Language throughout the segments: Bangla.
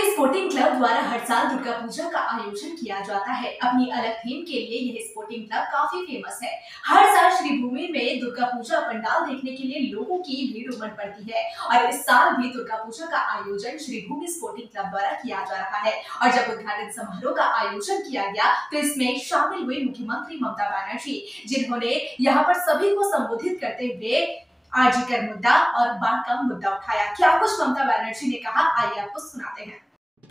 श्रीभूमि स्पोर्टिंग क्लब द्वारा हर साल दुर्गा पूजा का आयोजन किया जाता है। अपनी अलग थीम के लिए यह स्पोर्टिंग क्लब काफी फेमस है। हर साल श्रीभूमि में दुर्गा पूजा पंडाल देखने के लिए लोगों की भीड़ उमड़ पड़ती है और इस साल भी दुर्गा पूजा का आयोजन श्रीभूमि स्पोर्टिंग क्लब द्वारा किया जा रहा है। और जब उद्घाटन समारोह का आयोजन किया गया तो इसमें शामिल हुए मुख्यमंत्री ममता बनर्जी, जिन्होंने यहाँ पर सभी को संबोधित करते हुए आरजीकर मुद्दा और बाढ़ का मुद्दा उठाया। क्या कुछ ममता बनर्जी ने कहा, आइए आपको सुनाते हैं।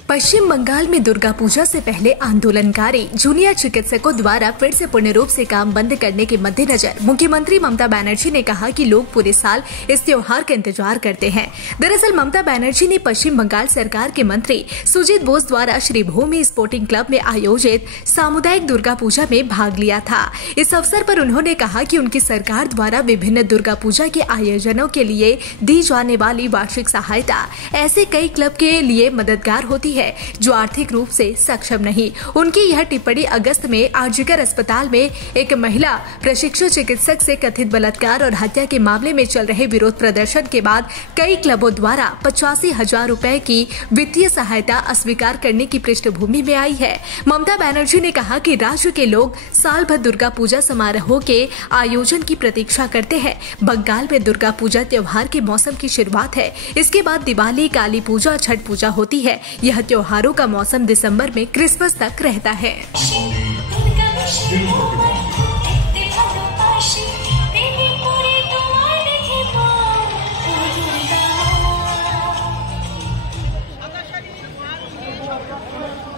पश्चिम बंगाल में दुर्गा पूजा से पहले आंदोलनकारी जूनियर चिकित्सकों द्वारा फिर से पूर्ण रूप से काम बंद करने के मद्देनजर मुख्यमंत्री ममता बनर्जी ने कहा कि लोग पूरे साल इस त्योहार का इंतजार करते हैं। दरअसल ममता बनर्जी ने पश्चिम बंगाल सरकार के मंत्री सुजीत बोस द्वारा श्रीभूमि स्पोर्टिंग क्लब में आयोजित सामुदायिक दुर्गा पूजा में भाग लिया था। इस अवसर पर उन्होंने कहा कि उनकी सरकार द्वारा विभिन्न दुर्गा पूजा के आयोजनों के लिए दी जाने वाली वार्षिक सहायता ऐसे कई क्लब के लिए मददगार होती है जो आर्थिक रूप से सक्षम नहीं। उनकी यह टिप्पणी अगस्त में आरजीकर अस्पताल में एक महिला प्रशिक्षु चिकित्सक से कथित बलात्कार और हत्या के मामले में चल रहे विरोध प्रदर्शन के बाद कई क्लबों द्वारा 85,000 रुपए की वित्तीय सहायता अस्वीकार करने की पृष्ठभूमि में आई है। ममता बनर्जी ने कहा कि राज्य के लोग साल भर दुर्गा पूजा समारोह के आयोजन की प्रतीक्षा करते हैं। बंगाल में दुर्गा पूजा त्योहार के मौसम की शुरुआत है। इसके बाद दिवाली, काली पूजा और छठ पूजा होती है। यह त्योहारों का मौसम दिसंबर में क्रिसमस तक रहता है।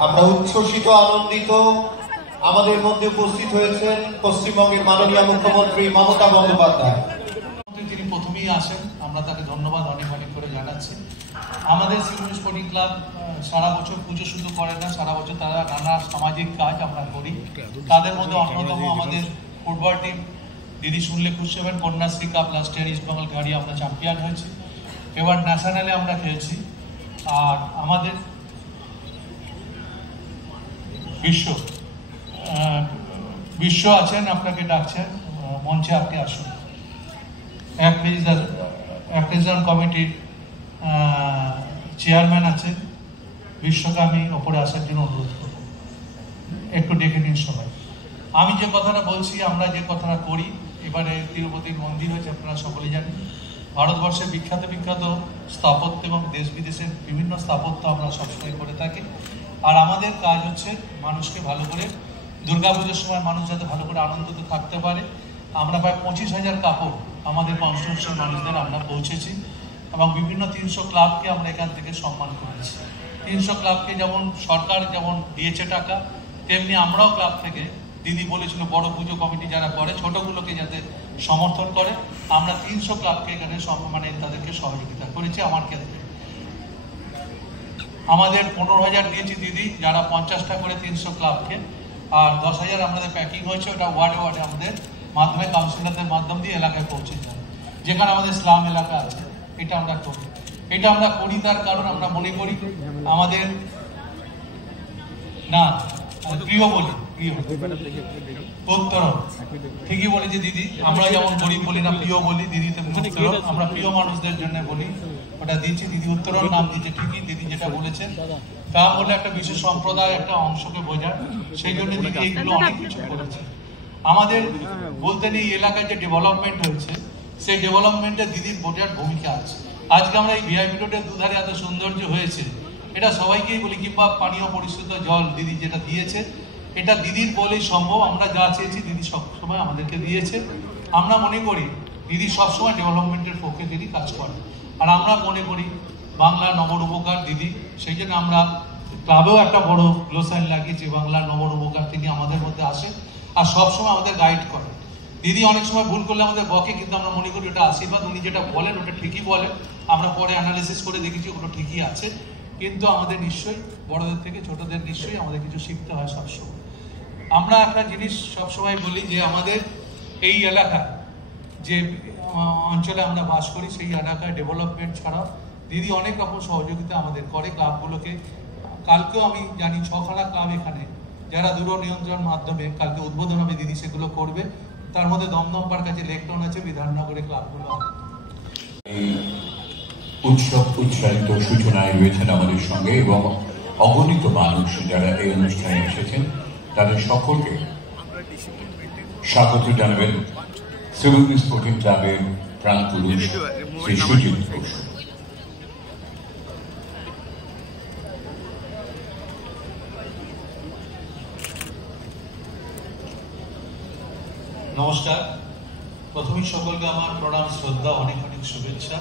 আমরা উচ্ছ্বসিত আনন্দিত আমাদের মধ্যে উপস্থিত হয়েছেন পশ্চিমবঙ্গের মাননীয় মুখ্যমন্ত্রী মমতা বন্দ্যোপাধ্যায়। তিনি প্রথমেই আসেন, আমরা তাকে ধন্যবাদ অনেক অনেক করে জানাচ্ছি। আমাদের শ্রীভূমি স্পোর্টিং ক্লাব সারা বছর পুজো শুধু করে না, সারা বছর তারা নানা সামাজিক কাজ আমরা করি। তাদের মধ্যে অন্যতম আমাদের ফুটবল টিম, দিদি শুনলে খুশি হবেন, Kanyashree cup last year east Bengal গাড়ি আমরা চ্যাম্পিয়ন হয়েছি, এবার ন্যাশনালে আমরা খেলছি। আর আমাদের বিশ্ব আছেন, আপনাকে ডাকছেন মঞ্চে, আপনি আসুন। অ্যাক্টিভিশন কমিটির চেয়ারম্যান আছেন, বিশ্বকে আমি ওপরে আসার জন্য অনুরোধ করব, একটু ডেকে নিন সবাই। আমি যে কথাটা বলছি, আমরা যে কথাটা করি, এবারে তিরুপতির মন্দির হয়েছে, আপনারা সকলে জানেন। ভারতবর্ষের বিখ্যাত বিখ্যাত স্থাপত্য এবং দেশ বিদেশের বিভিন্ন স্থাপত্য আমরা সবসময় করে থাকি। আর আমাদের কাজ হচ্ছে মানুষকে ভালো করে দুর্গাপুজোর সময় মানুষ যাতে ভালো করে আনন্দিত থাকতে পারে। আমরা প্রায় 25,000 কাপড় আমাদের কনস্টিটিউশন মানুষদের আমরা পৌঁছেছি এবং বিভিন্ন 300 ক্লাবকে আমরা এখান থেকে সম্মান করেছি। 300 ক্লাবকে যেমন সরকার যেমন দিয়েছে টাকা, তেমনি আমরাও ক্লাব থেকে, দিদি বলেছিল বড় পুজো কমিটি যারা করে ছোটগুলোকে যাতে সমর্থন করে, আমরা 300 ক্লাবকে এখানে মানে তাদেরকে সহযোগিতা করেছি। আমার ক্ষেত্রে আমাদের 15,000 দিয়েছি দিদি, যারা 50টা করে 300 ক্লাবকে, আর 10,000 আমাদের প্যাকিং হয়েছে, ওটা ওয়ার্ডে ওয়ার্ডে আমাদের মাধ্যমে কাউন্সিলরদের মাধ্যম দিয়ে এলাকায় পৌঁছে যায়, যেখানে আমাদের স্লাম এলাকা আছে। এটা আমরা করি, এটা আমরা করি তার কারণ আমরা মনে করি আমাদের না প্রিয় বলি, প্রিয় উত্তরণ ঠিকই বলেছে দিদি। আমরা যেমন গরিব বলি না, প্রিয় বলি, দিদি উত্তরণ, আমরা প্রিয় মানুষদের জন্য বলি, ওটা দিয়েছি দিদি উত্তরণ নাম দিয়েছে। ঠিকই দিদি যেটা বলেছেন, তা বলে একটা বিশেষ সম্প্রদায় একটা অংশকে বোঝায়, সেই জন্য দিদি এইগুলো অনেক কিছু করেছে। আমাদের বলতে নেই এলাকায় যে ডেভেলপমেন্ট হয়েছে, সেই ডেভেলপমেন্টে দিদির বিরাট ভূমিকা আছে। আজকে আমরা এই ভিআইপি রোডের দুধারে এত সৌন্দর্য হয়েছে, এটা সবাইকেই বলি, কিংবা পানীয় পরিশুদ্ধ জল দিদি যেটা দিয়েছে, এটা দিদির বলেই সম্ভব। আমরা যা চেয়েছি দিদি সবসময় আমাদেরকে দিয়েছে। আমরা মনে করি দিদি সবসময় ডেভেলপমেন্টের পক্ষে দিদি কাজ করে, আর আমরা মনে করি বাংলা নবর উপকার দিদি, সেই জন্য আমরা ক্লাবেও একটা বড় গ্লোসাইন লাগিয়েছি, বাংলা নবর উপকার। তিনি আমাদের মধ্যে আসেন আর সবসময় আমাদের গাইড করেন। দিদি অনেক সময় ভুল করলে আমাদের বকে, কিন্তু আমরা মনে করি ওটা আশীর্বাদ। উনি যেটা বলেন ওটা ঠিকই বলেন, আমরা পরে অ্যানালিসিস করে দেখেছি ওগুলো ঠিকই আছে। কিন্তু আমাদের নিশ্চয়ই বড়দের থেকে ছোটদের নিশ্চয়ই আমাদের কিছু শিখতে হয় সবসময়। আমরা একটা জিনিস সবসময় বলি যে আমাদের এই এলাকা যে অঞ্চলে আমরা বাস করি, সেই এলাকায় ডেভেলপমেন্ট ছাড়া দিদি অনেক রকম সহযোগিতা আমাদের করে ক্লাবগুলোকে। কালকেও আমি জানি 6খানা ক্লাব এখানে যারা দূর নিয়ন্ত্রণ মাধ্যমে কালকে উদ্বোধন হবে, দিদি সেগুলো করবে। তার মধ্যে দমদম পার কাছে লেকটাউন আছে, বিধাননগরে ক্লাবগুলো উৎসব উৎসাহিত সূচনায় রয়েছেন আমাদের সঙ্গে এবং অগণিত মানুষ যারা এই অনুষ্ঠানে এসেছেন তাদের সকলকে স্বাগত জানাবেন সিভিল স্পোর্টিং ক্লাবের প্রাণপুরুষ শ্রী সুজিত বসু। নমস্কার। প্রথমেই সকলকে আমার প্রণাম, শ্রদ্ধা, অনেক অনেক শুভেচ্ছা।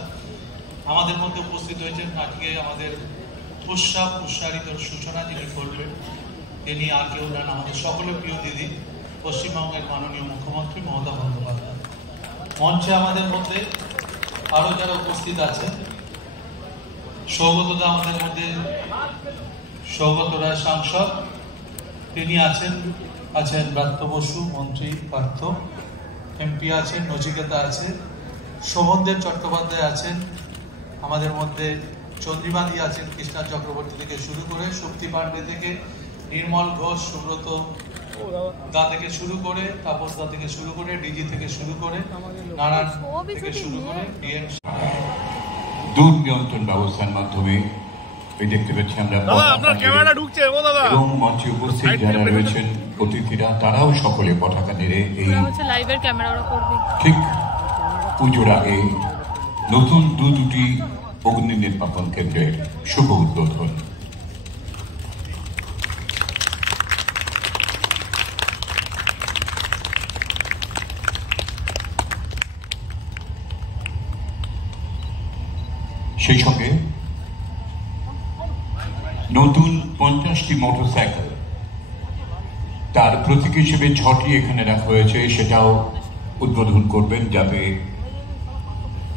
আমাদের মধ্যে উপস্থিত হয়েছেন আজকে আমাদের উৎসব উৎসাহিতর সূচনা যিনি করবেন তিনি আর কেউ নেন, আমাদের সকলের প্রিয় দিদি পশ্চিমবঙ্গের মাননীয় মুখ্যমন্ত্রী মমতা বন্দ্যোপাধ্যায়। মঞ্চে আমাদের মধ্যে আরো যারা উপস্থিত আছেন, সৌগতদা আমাদের মধ্যে, সৌগত রায় সাংসদ তিনি আছেন ব্রাত্য বসু মন্ত্রী পার্থ এমপি আছেন, নচিকেতা আছে, শোভনদেব চট্টোপাধ্যায় আছেন আমাদের মধ্যে, চন্দ্রিমাদি আছেন কৃষ্ণা চক্রবর্তী থেকে শুরু করে, শক্তি পাণ্ডে থেকে নির্মল ঘোষ, সুব্রত দা থেকে শুরু করে, তাপস দা থেকে শুরু করে, ডিজি থেকে শুরু করে, নারায়ণ থেকে শুরু করে, ডিএম। দূর নিয়ন্ত্রণ ব্যবস্থার মাধ্যমে দেখতে পাচ্ছি আমরা এবং মঞ্চে উপস্থিত যারা রয়েছেন অতিথিরা তারাও সকলে পতাকা নেড়ে এই ঠিক পুজোর আগে নতুন দুটি অগ্নি নির্বাপন কেন্দ্রের শুভ উদ্বোধন। সেই সঙ্গে নতুন 50টি মোটরসাইকেল, তার প্রতীক হিসেবে 6টি এখানে রাখা হয়েছে, সেটাও উদ্বোধন করবেন, যাতে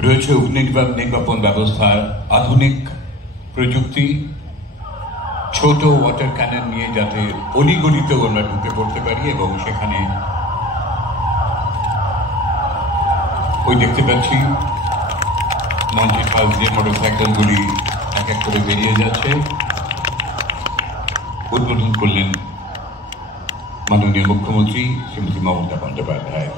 রয়েছে অগ্নি নির্বাপন ব্যবস্থার আধুনিক প্রযুক্তি, ছোট ওয়াটার ক্যানন নিয়ে যাতে অলিগলিতেও আমরা ঢুকে পড়তে পারি এবং সেখানে ওই দেখতে পাচ্ছি মঞ্চের পাশ দিয়ে মোটরসাইকেলগুলি এক এক করে বেরিয়ে যাচ্ছে। উদ্বোধন করলেন মাননীয় মুখ্যমন্ত্রী শ্রীমতী মমতা বন্দ্যোপাধ্যায়।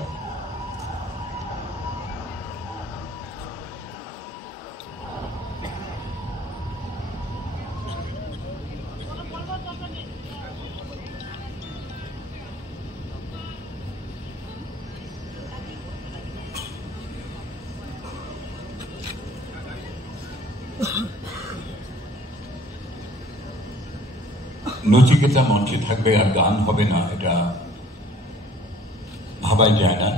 নচিকেতা মঞ্চে থাকবে আর গান হবে না, এটা ভাবাই যায় না।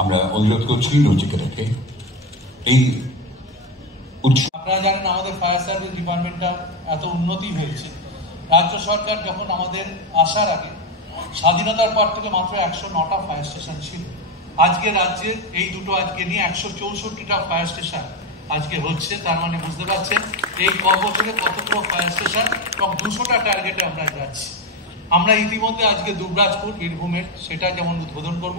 আমরা অনুরোধ করছি নচিকেতাকে এই আপনারা জানেন আমাদের ফায়ার সার্ভিস ডিপার্টমেন্টটা এত উন্নতি হয়েছে। রাজ্য সরকার যখন আমাদের আসার আগে স্বাধীনতার পর থেকে মাত্র 109টা ফায়ার স্টেশন ছিল। আজকে রাজ্যের এই দুটো আজকে নিয়ে 164টা ফায়ার স্টেশন আজকে হচ্ছে। তার মানে বুঝতে পারছেন এই ক বছরে কতগুলো ফায়ার স্টেশন এবং 200টা টার্গেটে আমরা যাচ্ছি। আমরা ইতিমধ্যে আজকে দুবরাজপুর বীরভূমের সেটা যেমন উদ্বোধন করব,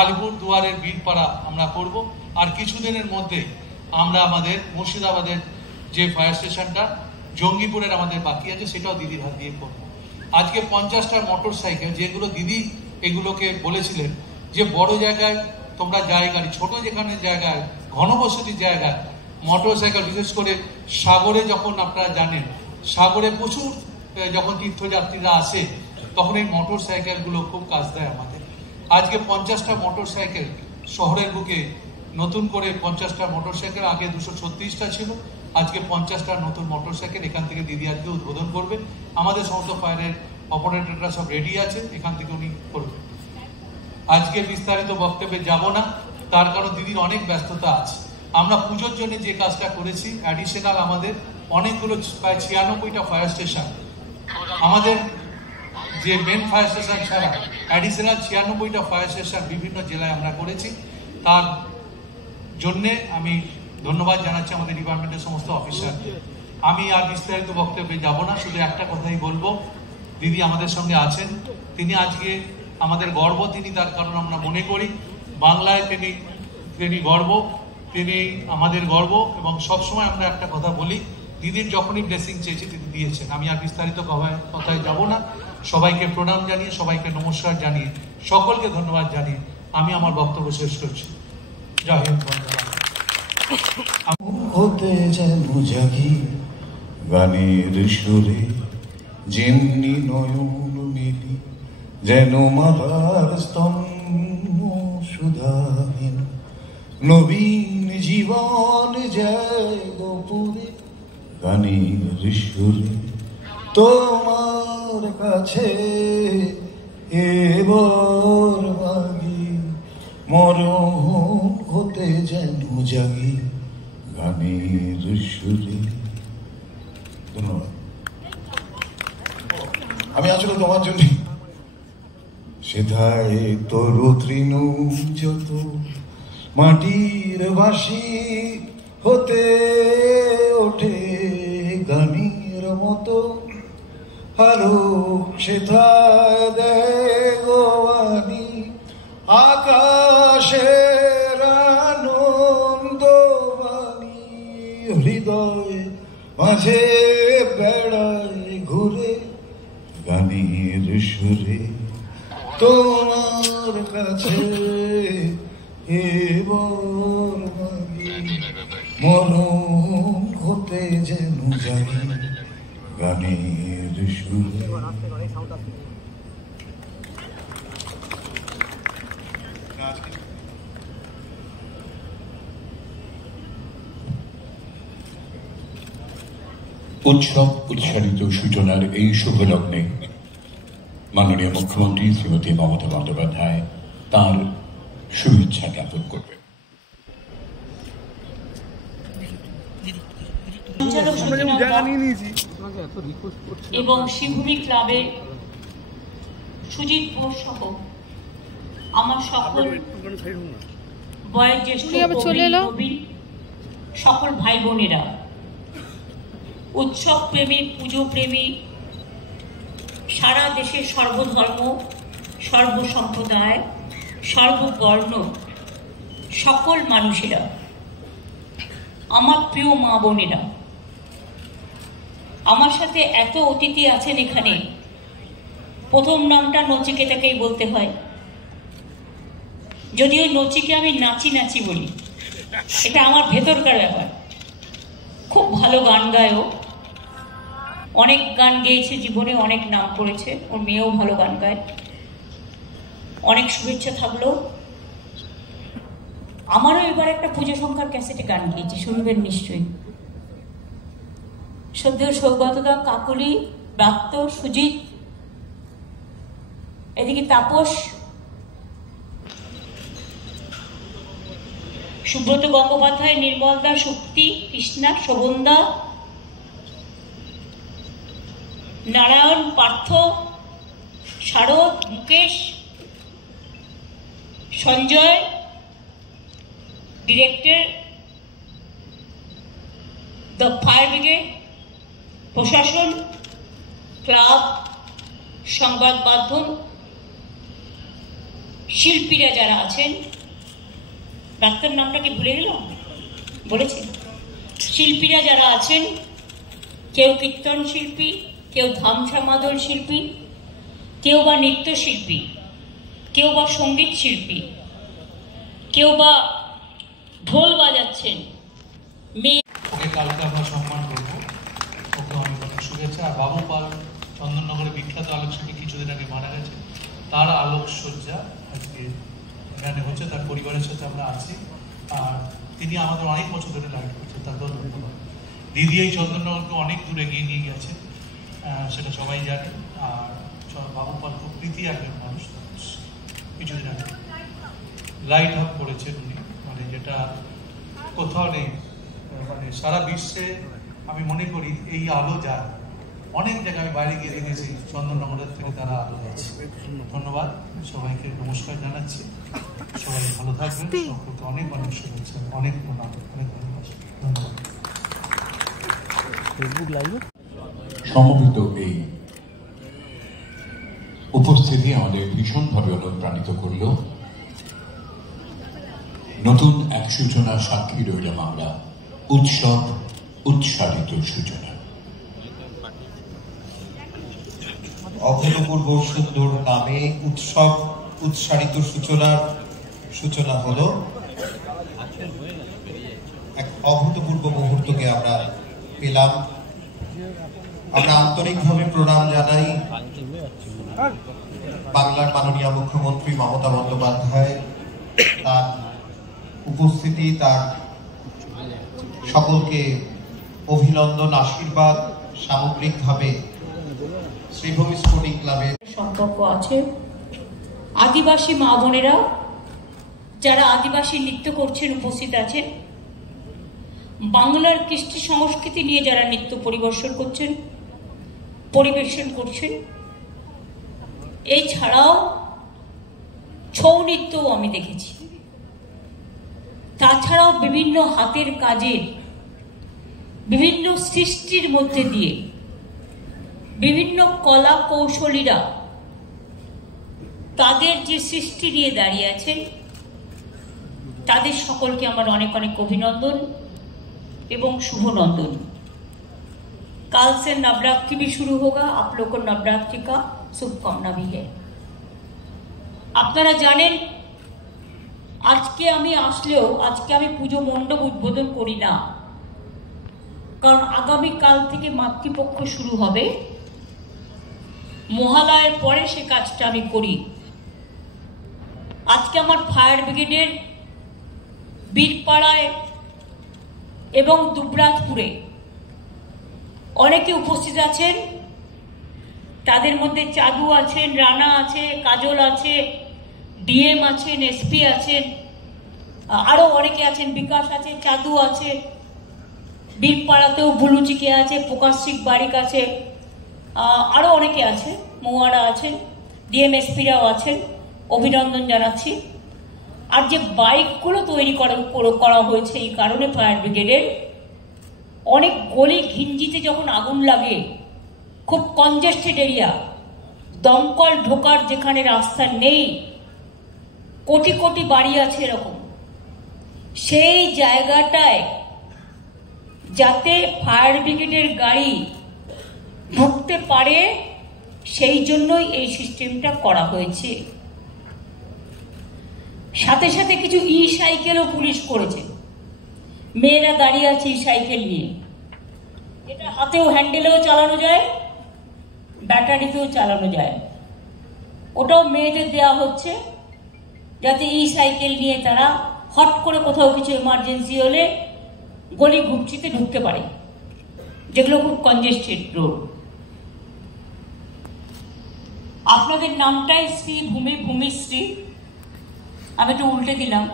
আলিপুর দুয়ারের বীরপাড়া আমরা করব, আর কিছুদিনের মধ্যে আমরা আমাদের মুর্শিদাবাদের যে ফায়ার স্টেশনটা জঙ্গিপুরের আমাদের বাকি আছে সেটাও দিদির হাত দিয়ে করব। আজকে 50টা মোটর সাইকেল, যেগুলো দিদি এগুলোকে বলেছিলেন যে বড় জায়গায় তোমরা জায়গা, ছোট যেখানে জায়গায় ঘনবসতির জায়গায় মোটর সাইকেল, বিশেষ করে সাগরে যখন আপনারা জানেন সাগরে প্রচুর যখন তীর্থযাত্রীরা আসে তখন এই মোটর সাইকেলগুলো খুব কাজ দেয় আমাদের। আজকে 50টা মোটর সাইকেল শহরের বুকে নতুন করে 50টা মোটর সাইকেল, আগে 236টা ছিল, আজকে 50টা নতুন মোটর সাইকেল এখান থেকে দিদি আজকে উদ্বোধন করবে। আমাদের সমস্ত ফায়ারের অপারেটররা সব রেডি আছে, এখান থেকে উনি করবেন। আজকে বিস্তারিত বক্তব্যে যাব না, তার কারণ দিদির অনেক ব্যস্ততা আছে। আমরা পুজোর জন্য যে কাজটা করেছি অ্যাডিশনাল আমাদের অনেকগুলো প্রায় 96টা ফায়ার স্টেশন, আমাদের যে মেন ফায়ার স্টেশন ছাড়া অ্যাডিশনাল 96টা ফায়ার স্টেশন বিভিন্ন জেলায় আমরা করেছি। তার জন্যে আমি ধন্যবাদ জানাচ্ছি আমাদের ডিপার্টমেন্টের সমস্ত অফিসারকে। আমি আর বিস্তারিত বক্তব্যে যাব না, শুধু একটা কথাই বলবো, দিদি আমাদের সঙ্গে আছেন, তিনি আজকে আমাদের গর্ব, তিনি তার কারণ আমরা মনে করি বাংলায় তিনি গর্ব, তিনি আমাদের গর্ব। এবং সবসময় আমরা একটা কথা বলি, দিদির যখনই ব্লেসিং চেয়েছি তিনি দিয়েছেন। আমি আর বিস্তারিত কথায় যাব না, সবাইকে প্রণাম জানিয়ে, সবাইকে নমস্কার জানিয়ে, সকলকে ধন্যবাদ জানিয়ে আমি আমার বক্তব্য শেষ করছি। জয় হিন্দ, বন্দে মাতরম। হতে যেন জাগি গানের সুরে, যেমনি নয়ন মেলি যেন মালার স্তম্ভ সুধাহীন, নবীন জীবন যায় গোপুরে গানের সুরে। তোমার কাছে এবার মাগি মরণ হতে যেন জাগি গানের সুরে। ধন্যবাদ। আমি আসলে তোমার জন্য সেথায় তোর তৃণ যত মাটির বাঁশি হতে ওঠে গানের মতো, আলো সেথায় দেগোয়ানি আকাশের আনন্দবাণী, হৃদয় মাঝে বেড়ায় ঘুরে গানের সুরে। তোমার কাছে এবার মাগি মরণ হতে যেন জাগি গানের সুরে। উৎসব উৎসারিত সূচনার এই শুভ লগ্নে মাননীয় মুখ্যমন্ত্রী শ্রীমতী মমতা বন্দ্যোপাধ্যায় তাঁর শুভেচ্ছা জ্ঞাপন করবেন। এবং শ্রীভূমি ক্লাবের সুজিত বোস সহ আমার সকল বয়োজ্যেষ্ঠ নবীন সকল ভাই বোনেরা, উৎসব প্রেমী, পুজো প্রেমী, সারা দেশের সর্বধর্ম, সর্বসম্প্রদায়, সর্ববর্ণ সকল মানুষেরা, আমার প্রিয় মা বোনেরা, আমার সাথে এত অতিথি আছেন এখানে। প্রথম নামটা নচিকেতাকেই বলতে হয়, যদিও নচিকে আমি নাচি নাচি বলি, এটা আমার ভেতরকার ব্যাপার। খুব ভালো গান গায়ও, অনেক গান গেয়েছে জীবনে, অনেক নাম করেছে, ওর মেয়েও ভালো গান গায়। অনেক শুভেচ্ছা থাকলো। আমারও এবার একটা পুজো সংখ্যার ক্যাসেটে গান গিয়েছে, শুনবেন নিশ্চয়ই। শ্রদ্ধেয় সৌগতদা, কাকলি, ব্রাত্য, সুজিত, এদিকে তাপস, সুব্রত গঙ্গোপাধ্যায়, নির্মলদা, শক্তি, কৃষ্ণা, শোভনদা, Narayan, Partha, Sharad, Mukesh, Sanjay, director, the fire brigade, প্রশাসন, ক্লাব, সংবাদ মাধ্যম, শিল্পীরা যারা আছেন, ডাক্তার নামটাকে ভুলে গেলাম, বলেছি, শিল্পীরা যারা আছেন, কেউ কীর্তন শিল্পী, কেউ ধামসা মাদল শিল্পী, কেউ বা নৃত্যশিল্পী, কেউ বা সঙ্গীত শিল্পী, কেউ বা ঢোল বাজাচ্ছেন, মেয়ে। ওকে কালকে আমরা সম্মান করবো, ওকে অনেক অনেক শুভেচ্ছা। আর বাবু পাল চন্দননগরে বিখ্যাত আলোকশিল্পী, কিছুদিন আগে মারা গেছে, তার আলোকসজ্জা আজকে এখানে হচ্ছে, তার পরিবারের সাথে আমরা আছি। আর তিনি আমাদের অনেক বছর ধরে গাইড করছেন, তার ধন্যবাদ। দিদি এই চন্দননগরকে অনেক দূরে এগিয়ে নিয়ে গেছে, সেটা সবাই জানে। আর বাবু পাল খুব প্রীতি একজন মানুষ। কিছুদিন আগে লাইট হাউস করেছেন উনি, মানে যেটা কোথাও নেই, মানে সারা বিশ্বে আমি মনে করি এই আলো যায়। অনেক জায়গায় আমি বাইরে গিয়ে দেখেছি চন্দননগরের থেকে তারা আলো যাচ্ছে। ধন্যবাদ, সবাইকে নমস্কার জানাচ্ছি। সবাই ভালো থাকবেন, সকলকে অনেক অনেক শুভেচ্ছা, অনেক প্রণাম, অনেক ভালোবাসা। ধন্যবাদ। সমবেত এই উপস্থিতি আমাদের ভীষণভাবে অনুপ্রাণিত করল। নতুন এক সূচনা সাক্ষী রইলাম আমরা, উৎসব উৎসারিত সূচনা। অভূতপূর্ব সুন্দর নামে উৎসব উৎসারিত সূচনা হলো এক অভূতপূর্ব মুহূর্তকে আমরা পেলাম। আমরা আন্তরিকভাবে প্রণাম জানাই বাংলার মাননীয় মুখ্যমন্ত্রী মমতা বন্দ্যোপাধ্যায়, তার উপস্থিতি, তার সকলকে অভিনন্দন, আশীর্বাদ। সামগ্রিকভাবে শ্রীভূমি স্পোর্টিং ক্লাবের সম্পর্ক আছে। আদিবাসী মা বোনেরা যারা আদিবাসী নৃত্য করছেন উপস্থিত আছেন, বাংলার কৃষ্টি সংস্কৃতি নিয়ে যারা নৃত্য পরিবেশন করছেন, এছাড়াও ছৌ নৃত্যও আমি দেখেছি। তাছাড়াও বিভিন্ন হাতের কাজের বিভিন্ন সৃষ্টির মধ্যে দিয়ে বিভিন্ন কলা কৌশলীরা তাদের যে সৃষ্টি নিয়ে দাঁড়িয়ে আছেন, তাদের সকলকে আমার অনেক অনেক অভিনন্দন এবং शुभनंदन। कल से नवरात्रि भी शुरू होगा, आप लोग को नवरात्रि का शुभकामना भी है। আপনারা জানেন আজকে আমি আসলেও আজকে আমি পুজো মণ্ডপ উদ্বোধন করি না, কারণ আগামী কাল থেকে মাতৃপক্ষ শুরু হবে। মহালয়ের পরে সে কাজটা আমি করি। আজকে আমার ফায়ার ব্রিগেডের বীরপাড়ায় এবং দুবরাজপুরে অনেকে উপস্থিত আছেন। তাদের মধ্যে চাঁদু আছেন, রানা আছে, কাজল আছে, ডিএম আছেন, এসপি আছেন, আরো অনেকে আছেন, বিকাশ আছে, চাঁদু আছে, বীরপাড়াতেও বুলুচিকে আছে, প্রকাশিক বারিক আছে, আরো অনেকে আছে, মৌয়ারা আছেন, ডিএম এসপিরাও আছেন। অভিনন্দন জানাচ্ছি। আর যে বাইকগুলো তৈরি করা হয়েছে এই কারণে ফায়ার ব্রিগেডের, অনেক গলি ঘিঞ্জিতে যখন আগুন লাগে, খুব কনজেস্টেড এরিয়া, দমকল ঢোকার যেখানে রাস্তা নেই, কোটি কোটি বাড়ি আছে এরকম, সেই জায়গাটায় যাতে ফায়ার ব্রিগেডের গাড়ি ঢুকতে পারে সেই জন্যই এই সিস্টেমটা করা হয়েছে। সাথে সাথে কিছু সাইকেলও পুলিশ করেছে। মেয়েরা দাঁড়িয়ে আছে সাইকেল নিয়ে, এটা হাতেও হ্যান্ডেলেও চালানো যায়, ব্যাটারিতেও চালানো যায়। ওটাও মেয়েদের দেওয়া হচ্ছে যাতে সাইকেল নিয়ে তারা হট করে কোথাও কিছু এমার্জেন্সি হলে গলি ঘুপচিতে ঢুকতে পারে, যেগুলো খুব কনজেস্টেড রোড। আপনাদের নামটাই শ্রীভূমি, ভূমিশ্রী। আমি একটু উল্টে দিলাম।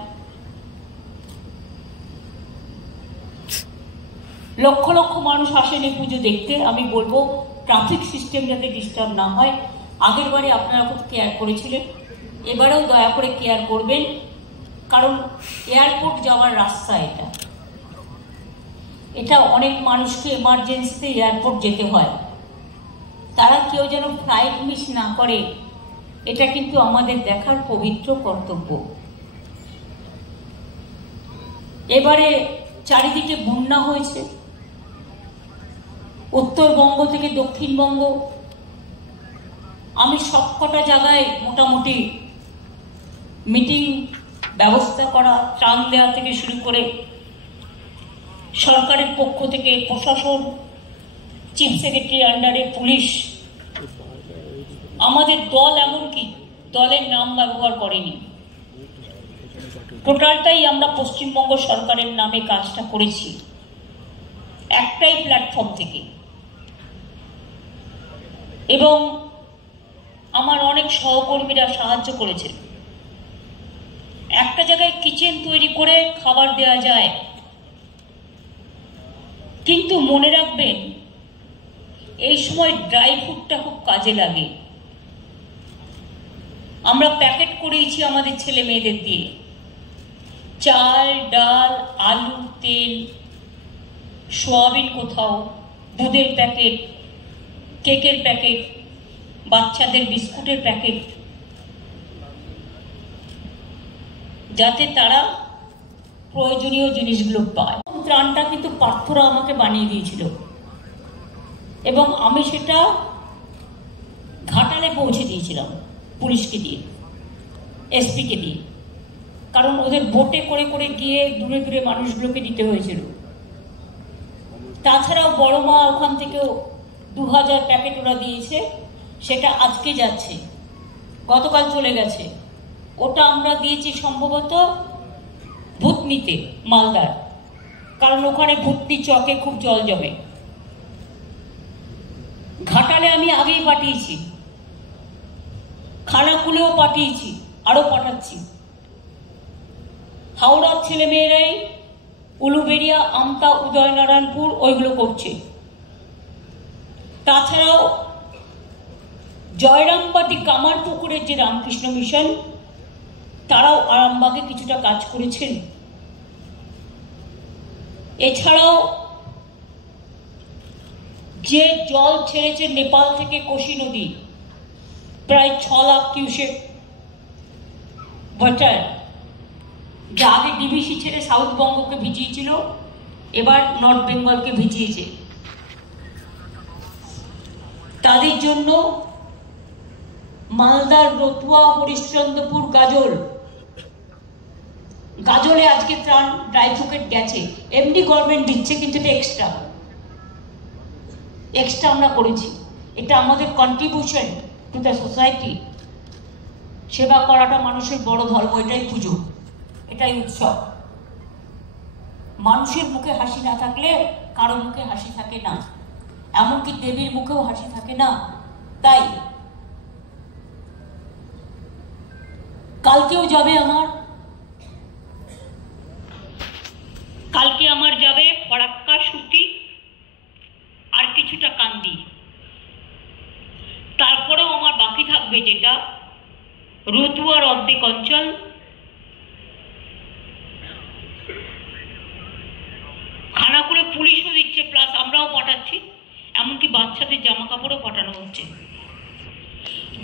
লক্ষ লক্ষ মানুষ আসেন এই পুজো দেখতে। আমি বলবো ট্রাফিক সিস্টেম যাতে ডিস্টার্ব না হয়। আগের বারে আপনারা খুব কেয়ার করেছিলেন, এবারেও দয়া করে কেয়ার করবেন, কারণ এয়ারপোর্ট যাওয়ার রাস্তা এটা অনেক মানুষকে এমার্জেন্সিতে এয়ারপোর্ট যেতে হয়। তারা কেউ যেন ফ্লাইট মিস না করে, এটা কিন্তু আমাদের দেখার পবিত্র কর্তব্য। এবারে চারিদিকে বন্যা হয়েছে, উত্তরবঙ্গ থেকে দক্ষিণবঙ্গ। আমি সবকটা জায়গায় মোটামুটি মিটিং ব্যবস্থা করা, ত্রাণ দেওয়া থেকে শুরু করে সরকারের পক্ষ থেকে প্রশাসন, চিফ সেক্রেটারি আন্ডারে পুলিশ, আমাদের দল এমনকি দলের নাম ব্যবহার করেনি, টোটালটাই আমরা পশ্চিমবঙ্গ সরকারের নামে কাজটা করেছি, একটাই প্ল্যাটফর্ম থেকে। এবং আমার অনেক সহকর্মীরা সাহায্য করেছে। একটা জায়গায় কিচেন তৈরি করে খাবার দেওয়া যায়, কিন্তু মনে রাখবেন এই সময় ড্রাই ফ্রুটটা খুব কাজে লাগে। আমরা প্যাকেট করেছি আমাদের ছেলে মেয়েদের দিয়ে, চাল, ডাল, আলু, তেল, সোয়াবিন, কোথাও দুধের প্যাকেট, কেকের প্যাকেট, বাচ্চাদের বিস্কুটের প্যাকেট, যাতে তারা প্রয়োজনীয় জিনিসগুলো পায়। ত্রাণটা কিন্তু পার্থরা আমাকে বানিয়ে দিয়েছিল এবং আমি সেটা ঘাটালে পৌঁছে দিয়েছিলাম পুলিশকে দিয়ে, এসপিকে দিয়ে, কারণ ওদের বোটে করে করে গিয়ে দূরে দূরে মানুষগুলোকে দিতে হয়েছিল। তাছাড়াও বড় মা ওখান থেকেও 2000 প্যাকেট ওরা দিয়েছে, সেটা আজকে যাচ্ছে, গতকাল চলে গেছে। ওটা আমরা দিয়েছি সম্ভবত ভূতনিতে, মালদার, কারণ ওখানে ভূতনি চকে খুব জল জমে। ঘাটালে আমি আগেই পাঠিয়েছি, খানাকুলেও পাঠিয়েছি, আরো পাঠাচ্ছি। হাওড়ার ছেলে মেয়েরাই উলুবেড়িয়া, আমতা, উদয়নারায়ণপুর ওইগুলো করছে। তাছাড়াও জয়রামবাটি কামারপুকুরের যে রামকৃষ্ণ মিশন, তারাও আরামবাগে কিছুটা কাজ করেছেন। এছাড়াও যে জল ছেড়েছে নেপাল থেকে কোশি নদী, প্রায় 6 লাখ কিউসেক ওয়াটার, যা আগে ডিবিসি ছেড়ে সাউথ বঙ্গকে ভিজিয়েছিল, এবার নর্থ বেঙ্গলকে ভিজিয়েছে। তাদের জন্য মালদার রতুয়া, হরিশ্চন্দ্রপুর, গাজলে আজকে ত্রাণ ড্রাই ফ্রুট গেছে। এমডি গভর্নমেন্ট দিচ্ছে, কিন্তু এটা এক্সট্রা আমরা করেছি। এটা আমাদের কন্ট্রিবিউশন টু দ্য সোসাইটি। সেবা করাটা মানুষের বড় ধর্ম, এটাই পুজো, এটাই উৎসব। মানুষের মুখে হাসি না থাকলে কারো মুখে হাসি থাকে না, এমনকি দেবীর মুখেও হাসি থাকে না। তাই কালকে আমার যাবে ফরাক্কা, সুতি আর কিছুটা কান্দি। তারপরেও আমার বাকি থাকবে যেটা রতুয়ার অর্ধেক অঞ্চল, খানাকুলে পুলিশও দিচ্ছে, প্লাস আমরাও পাঠাচ্ছি, এমনকি বাচ্চাদের জামা কাপড়ও পাঠানো হচ্ছে।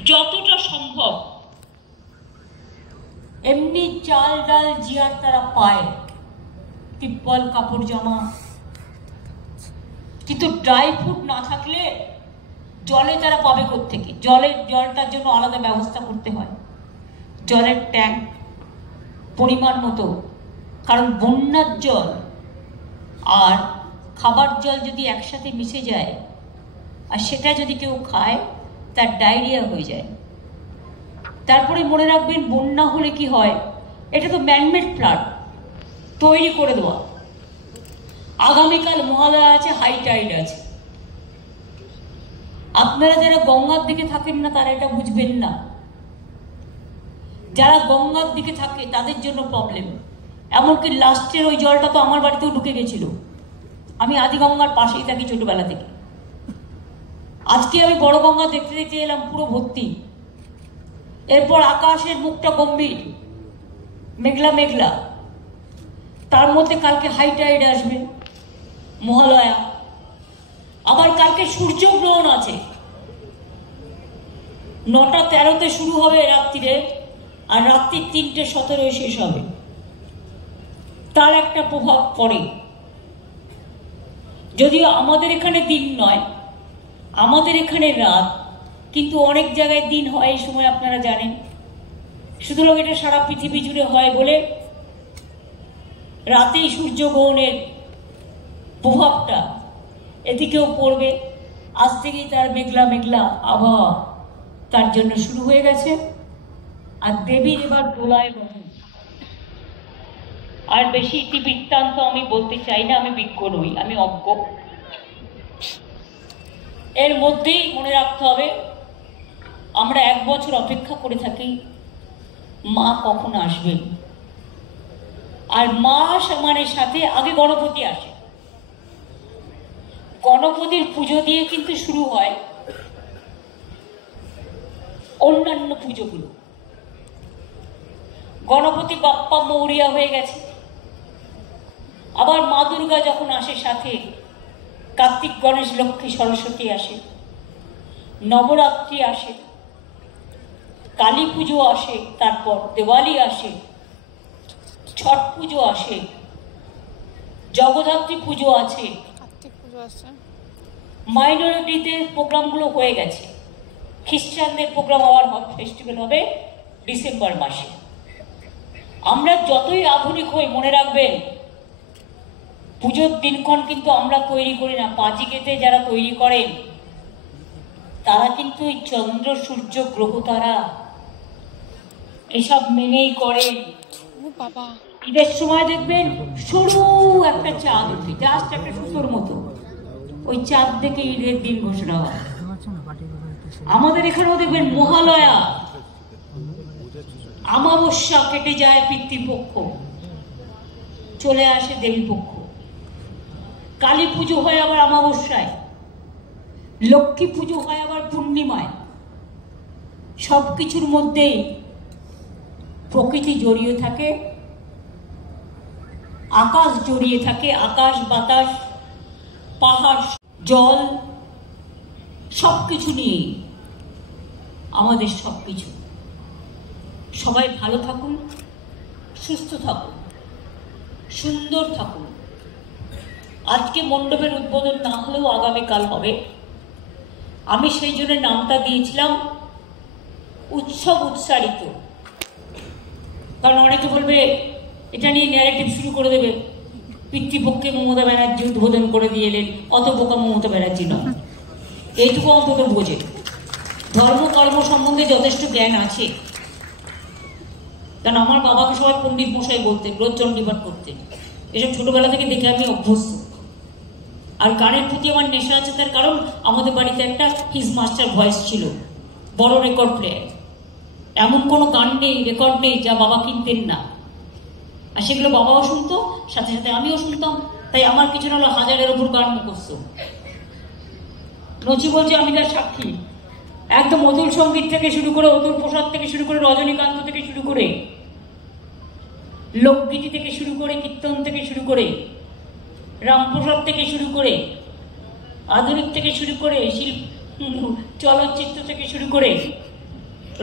যতটা সম্ভব এমনি চাল ডাল জিয়ার তারা পায়, তিপ্পল, কাপড় জামা, কিন্তু ড্রাই ফ্রুট না থাকলে জলে তারা পাবে কোত্থেকে? জলটার জন্য আলাদা ব্যবস্থা করতে হয়, জলের ট্যাঙ্ক পরিমাণ মতো। কারণ বন্যার জল আর খাবার জল যদি একসাথে মিশে যায় আর সেটা যদি কেউ খায়, তার ডায়রিয়া হয়ে যায়। তারপরে মনে রাখবেন, বন্যা হলে কি হয়, এটা তো ম্যানমেড ফ্লাড তৈরি করে দেওয়া। আগামীকাল মহালয়া আছে, হাই টাইড আছে। আপনারা যারা গঙ্গার দিকে থাকেন না তারা এটা বুঝবেন না, যারা গঙ্গার দিকে থাকে তাদের জন্য প্রবলেম। এমনকি লাস্টের ওই জলটা তো আমার বাড়িতেও ঢুকে গেছিল। আমি আদি গঙ্গার পাশেই থাকি ছোটবেলা থেকে। আজকে আমি বড় গঙ্গা দেখতে দেখতে এলাম, পুরো ভর্তি। এরপর আকাশের মুখটা গম্ভীর, মেঘলা মেঘলা, তার মধ্যে কালকে হাই টাইড আসবে, মহালয়া। আবার কালকে সূর্যগ্রহণ আছে, 9:13 শুরু হবে রাত্রিরে, আর রাত্রি 3:17 শেষ হবে। তার একটা প্রভাব পড়ে। যদিও আমাদের এখানে দিন নয়, আমাদের এখানে রাত, কিন্তু অনেক জায়গায় দিন হয় এই সময়, আপনারা জানেন। সুতরাং এটা সারা পৃথিবী জুড়ে হয় বলে রাতেই সূর্যগ্রহণের প্রভাবটা এদিকেও পড়বে। আজ থেকেই তার মেঘলা মেঘলা আবহাওয়া তার জন্য শুরু হয়ে গেছে। আর দেবীর এবার দোলায় বহন। আর বেশি ইতিবৃত্তান্ত আমি বলতে চাই না, আমি বিজ্ঞ নই, আমি অজ্ঞ। এর মধ্যেই মনে রাখতে হবে, আমরা 1 বছর অপেক্ষা করে থাকি মা কখন আসবেন। আর মা সমানের সাথে আগে গণপতি আসে। গণপতির পুজো দিয়ে কিন্তু শুরু হয় অন্যান্য পুজোগুলো। গণপতি বাপ্পা মৌরিয়া হয়ে গেছে। আবার মা দুর্গা যখন আসে, সাথে কার্তিক, গণেশ, লক্ষ্মী, সরস্বতী আসে, নবরাত্রি আসে, কালী পুজো আসে, তারপর দিওয়ালি আসে, ছট পুজো আসে, জগদ্ধাত্রী পুজো আছে, মাইনরিটিতে প্রোগ্রামগুলো হয়ে গেছে। খ্রিস্টানদের প্রোগ্রাম আবার ফেস্টিভ্যাল হবে ডিসেম্বর মাসে। আমরা যতই আধুনিক হই, মনে রাখবেন পুজোর দিনক্ষণ কিন্তু আমরা তৈরি করি না, পাঁচিকেতে যারা তৈরি করেন তারা কিন্তু এই চন্দ্র সূর্য গ্রহ তারা এসব মেনেই করেন। ঈদের সময় দেখবেন সরু একটা চাঁদ উঠে, জাস্ট একটা সুতোর মতো, ওই চাঁদ দেখে ঈদের দিন ঘোষণা হয়। আমাদের এখানেও দেখবেন মহালয়া, অমাবস্যা কেটে যায় পিতৃপক্ষ, চলে আসে দেবীপক্ষ, কালী পুজো হয় আবার অমাবস্যায়, লক্ষ্মী পুজো হয় আবার পূর্ণিমায়। সবকিছুর মধ্যেই প্রকৃতি জড়িয়ে থাকে, আকাশ জড়িয়ে থাকে, আকাশ বাতাস পাহাড় জল সবকিছু নিয়ে আমাদের সবকিছু। সবাই ভালো থাকুন, সুস্থ থাকুন, সুন্দর থাকুন। আজকে মণ্ডপের উদ্বোধন না হলেও আগামীকাল হবে। আমি সেই জন্য নামটা দিয়েছিলাম উৎসব উৎসারিত, কারণ অনেকে বলবে এটা নিয়ে ন্যারেটিভ শুরু করে দেবে, পিতৃপক্ষে মমতা ব্যানার্জি উদ্বোধন করে দিয়ে এলেন, অত বোকা মমতা ব্যানার্জি নয়, এইটুকু অন্তত বোঝে, ধর্ম কর্ম সম্বন্ধে যথেষ্ট জ্ঞান আছে। কারণ আমার বাবাকে সবাই পণ্ডিত মশাই বলতেন, রোজ চণ্ডীপাঠ করতেন, এসব ছোটবেলা থেকে দেখে আমি অভ্যস্ত। আর গানের প্রতি আমার নেশা আছে, তার কারণ আমাদের বাড়িতে একটা হিজ মাস্টার ভয়েস ছিল, বড় রেকর্ড প্লেয়ার। এমন কোনো গান নেই, রেকর্ড নেই যা বাবা কিনতেন না, আর সেগুলো বাবাও শুনতো, সাথে সাথে আমিও শুনতাম। তাই আমার কিছু না হলো 1000-এর উপর গান মুখস্থ। নচি বলছে আমি তার সাক্ষী, একদম অতুল সঙ্গীত থেকে শুরু করে, অতুল প্রসাদ থেকে শুরু করে, রজনীকান্ত থেকে শুরু করে, লোকগীতি থেকে শুরু করে, কীর্তন থেকে শুরু করে, রামপ্রসাদ থেকে শুরু করে, আধুনিক থেকে শুরু করে, চলচ্চিত্র থেকে শুরু করে,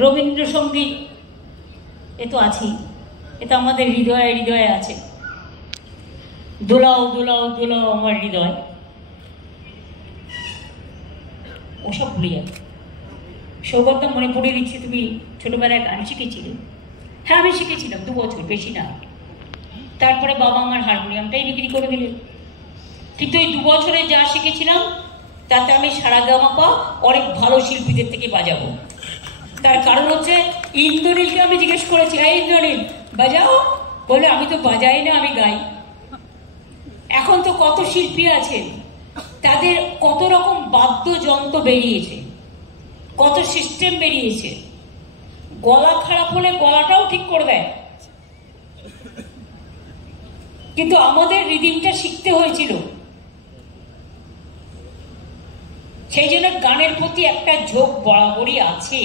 রবীন্দ্রসঙ্গীত, এ তো আছেই, এ তো আমাদের হৃদয়ে হৃদয়ে আছে। দোলাও দোলাও দোলাও আমার হৃদয়, ওসব ভুলে যাবে। সৌগত মনে পড়ে দিচ্ছে, তুমি ছোটবেলায় গান শিখেছিলে? হ্যাঁ আমি শিখেছিলাম 2 বছর, বেশি না। তারপরে বাবা আমার হারমোনিয়ামটাই বিক্রি করে দিলেন। কিন্তু এই 2 বছরে যা শিখেছিলাম তাতে আমি সারেগামাপা অনেক ভালো শিল্পীদের থেকে বাজাবো। তার কারণ হচ্ছে ইন্দ্রনীলকে আমি জিজ্ঞেস করেছি, এই ইন্দ্রনীল বাজাও, বলে আমি তো বাজাই না, আমি গাই। এখন তো কত শিল্পী আছেন, তাদের কত রকম বাদ্যযন্ত্র বেরিয়েছে, কত সিস্টেম বেরিয়েছে, গলা খারাপ হলে গলাটাও ঠিক করে দেয়। কিন্তু আমাদের রিদিমটা শিখতে হয়েছিল, সেই জন্য গানের প্রতি একটা ঝোঁক বরাবরই আছে।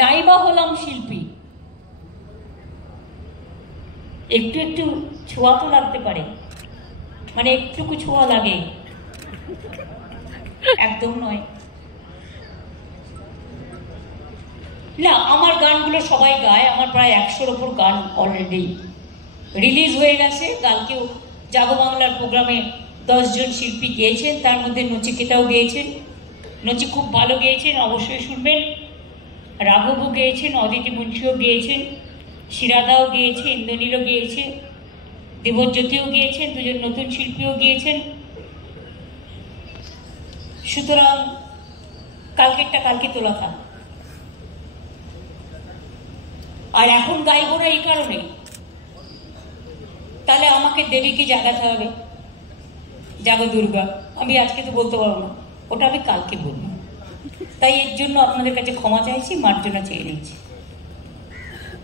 নাইবা হলাম শিল্পী, একটু একটু ছোঁয়া তো লাগতে পারে, মানে একটুকু ছোঁয়া লাগে, একদম নয়। না, আমার গানগুলো সবাই গায়, আমার প্রায় 100-র ওপর গান অলরেডি রিলিজ হয়ে গেছে। কালকেও জাগো বাংলার প্রোগ্রামে 10 জন শিল্পী গেয়েছেন, তার মধ্যে নচিকেতাও গেয়েছেন। নচি খুব ভালো গেয়েছেন, অবশ্যই শুনবেন। রাঘবও গেয়েছেন, অদিতি মুন্সিও গেয়েছেন, শিরাদাও গেয়েছে, ইন্দ্রনীলও গেয়েছে, দেবজ্যোতিও গিয়েছেন, 2 জন নতুন শিল্পীও গিয়েছেন। সুতরাং কালকেরটা কালকে তোলা থাক। আর এখন গাইব না এই কারণে, তাহলে আমাকে দেবীকে জাগাতে হবে, জাগো দুর্গা। আমি আজকে তো বলতে পারবো না, ওটা আমি কালকে বলবো। তাই এর জন্য আপনাদের কাছে ক্ষমা চাইছি, মার্জনা চেয়ে নিচ্ছি।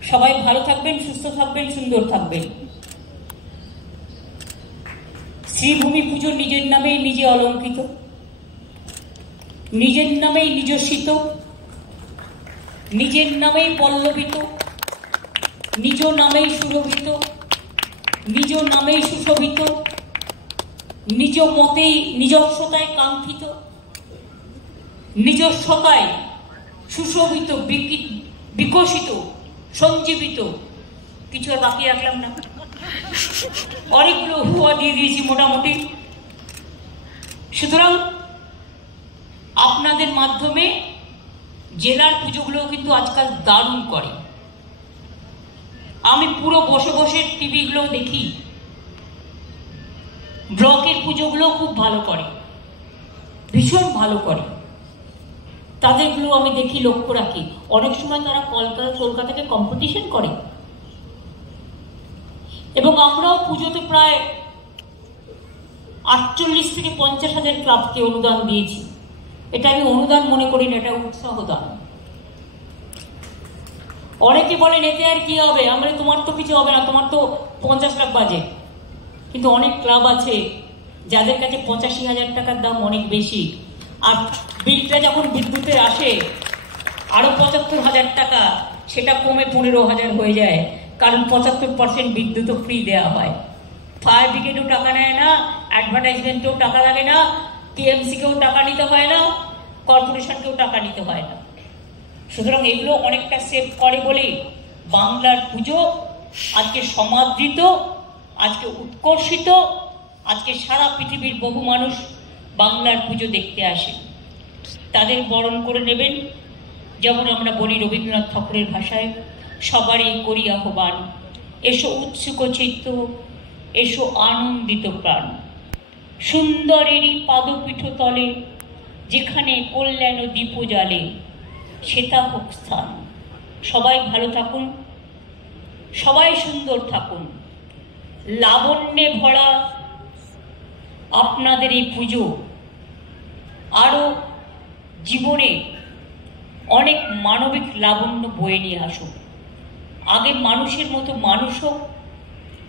সবাই ভালো থাকবেন, সুস্থ থাকবেন, সুন্দর থাকবেন। শ্রীভূমি পুজো নিজের নামেই নিজে অলঙ্কিত, নিজের নামেই নিজস্বিত, নিজের নামেই পল্লবিত, নিজ নামেই সুরভিত, নিজ নামেই সুশোভিত, নিজ মতেই নিজস্বতায় কাঙ্ক্ষিত, নিজস্বতায় সুশোভিত, বিকশিত, সঞ্জীবিত। কিছু আর বাকি রাখলাম না, অনেকগুলো হুয়া দিয়ে দিয়েছি মোটামুটি। সুতরাং আপনাদের মাধ্যমে জেলার পুজোগুলো কিন্তু আজকাল দারুণ করে। আমি পুরো বসে বসে টিভিগুলো দেখি, ব্লকের পুজোগুলো খুব ভালো করে, ভীষণ ভালো করে। তাদেরগুলো আমি দেখি, লক্ষ্য রাখি। অনেক সময় তারা কলকাতাকে কম্পিটিশন করে। এবং আমরাও পুজোতে প্রায় 48 থেকে 50,000 ক্লাবকে অনুদান দিয়েছি। এটা আমি অনুদান মনে করি না, এটা উৎসাহ দান। অনেকে বলেন এতে আর কি হবে, আমরা তোমার তো কিছু হবে না, তোমার তো 50 লাখ বাজেট। কিন্তু অনেক ক্লাব আছে যাদের কাছে 85,000 টাকার দাম অনেক বেশি, আর বিলটা যখন বিদ্যুতের আসে আরো 75,000 টাকা, সেটা কমে 15,000 হয়ে যায়, কারণ 75% বিদ্যুৎও ফ্রি দেওয়া হয়। ফায়ার ব্রিগেডও টাকা নেয় না, অ্যাডভার্টাইজমেন্টেও টাকা লাগে না, টিএমসিকেও টাকা নিতে হয় না, কর্পোরেশনকেও টাকা নিতে হয় না। সুতরাং এগুলো অনেকটা সেভ করে বলে বাংলার পুজো আজকে সমাদৃত, আজকে উৎকর্ষিত। আজকে সারা পৃথিবীর বহু মানুষ বাংলার পুজো দেখতে আসে। তাদের বরণ করে নেবেন, যেমন আমরা বলি রবীন্দ্রনাথ ঠাকুরের ভাষায়, সবারই করি আহ্বান, এসো উৎসুক চিত্ত, এসো আনন্দিত প্রাণ, সুন্দরেরই পাদপীঠ তলে, যেখানে কল্যাণ দীপ জ্বালে, সেটা হোক স্থান। সবাই ভালো থাকুন, সবাই সুন্দর থাকুন। লাবণ্যে ভরা আপনাদের এই পুজো আরও জীবনে অনেক মানবিক লাবণ্য বয়ে নিয়ে আসুক। আগে মানুষের মতো মানুষ হোক,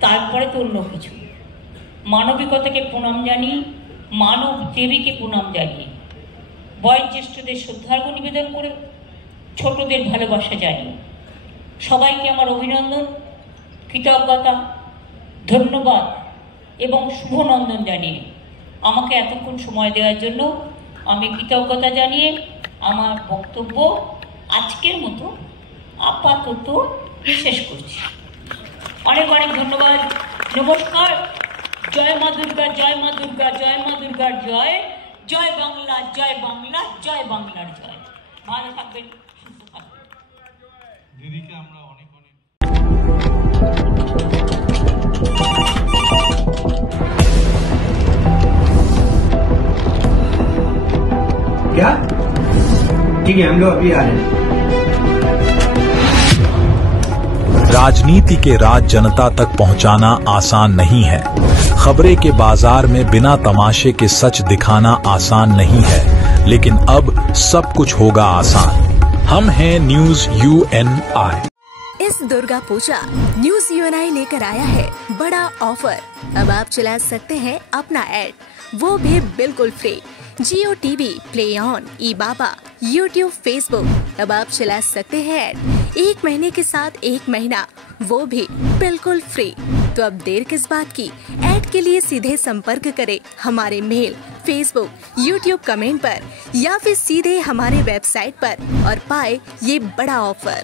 তারপরে তো অন্য কিছু। মানবিকতাকে প্রণাম জানিয়ে, মানব দেবীকে প্রণাম জানিয়ে, বয়োজ্যেষ্ঠদের শ্রদ্ধার্ঘ নিবেদন করে, ছোটদের ভালোবাসা জানিয়ে সবাইকে আমার অভিনন্দন, কৃতজ্ঞতা, ধন্যবাদ এবং শুভনন্দন জানিয়ে আমাকে এতক্ষণ সময় দেওয়ার জন্য আমি কৃতজ্ঞতা জানিয়ে আমার বক্তব্য আজকের মতো আপাতত শেষ করছি। অনেক অনেক ধন্যবাদ, নমস্কার। জয় মা দুর্গা, জয় মা দুর্গা, জয় মা দুর্গার জয়, জয় বাংলা, জয় বাংলা, জয় বাংলার জয়। ভালো থাকবেন, সুস্থ থাকবেন। দিদিকে আমরা অনেক অনেক क्या ठीक है, हम लोग अभी आ रहे हैं। राजनीति के राज जनता तक पहुंचाना आसान नहीं है। खबरें के बाजार में बिना तमाशे के सच दिखाना आसान नहीं है, लेकिन अब सब कुछ होगा आसान। हम हैं न्यूज़ UNI। इस दुर्गा पूजा न्यूज़ UNI लेकर आया है बड़ा ऑफर। अब आप चला सकते हैं अपना ऐड, वो भी बिल्कुल free. Jio TV, play on, ई-बाबा, यूट्यूब, फेसबुक, अब आप चला सकते हैं ऐड 1 महीने के साथ 1 महीना, वो भी बिल्कुल फ्री। तो अब देर किस बात की, ऐड के लिए सीधे संपर्क करें हमारे मेल, फेसबुक, यूट्यूब कमेंट पर, या फिर सीधे हमारे वेबसाइट पर और पाए ये बड़ा ऑफर।